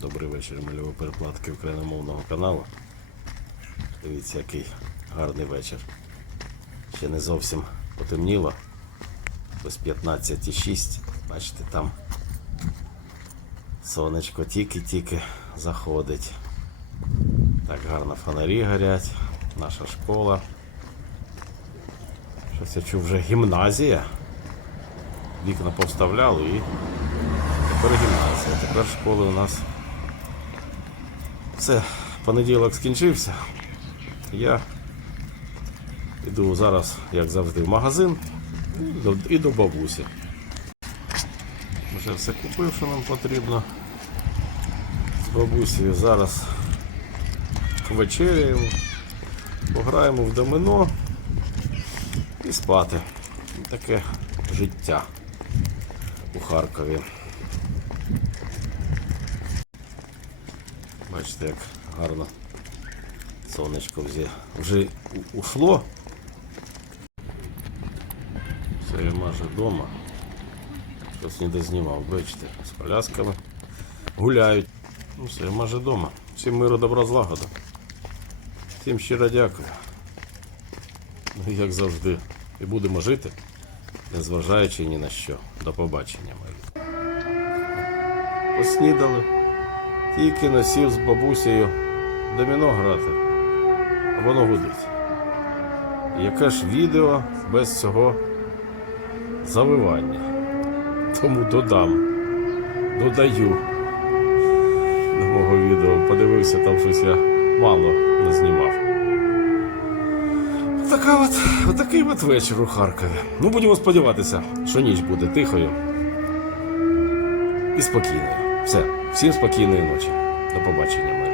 Добрий вечір, мальові перекладки україномовного каналу. Дивіться, який гарний вечір. Ще не зовсім потемніло. Ось 15,6. Бачите, там сонечко тільки-тільки заходить. Так гарно фонарі горять. Наша школа. Щось я чув вже гімназія. Вікна повставляли і тепер гімназія. Тепер школи у нас. Все, понеділок скінчився. Я йду зараз, як завжди, в магазин і до, бабусі. Вже все купив, що нам потрібно. З бабусею зараз вечеряємо, пограємо в домино і спати. Таке життя у Харкові. Бачите, як гарно сонечко вже, вже ушло. Все, я майже вдома. Щось не дознімав, бачите, з колясками. Гуляють. Ну все, я майже вдома. Всім миру, добра, злагода. Всім щиро дякую. Ну, як завжди. І будемо жити, незважаючи ні на що. До побачення, мої. Поснідали. Тільки носів з бабусею доміно грати, воно гудить. Яке ж відео без цього завивання? Тому додам, додаю до мого відео. Подивився, там щось я мало не знімав. Така от, отакий от вечір у Харкові. Ну, будемо сподіватися, що ніч буде тихою і спокійною. Все, всім спокійної ночі. До побачення.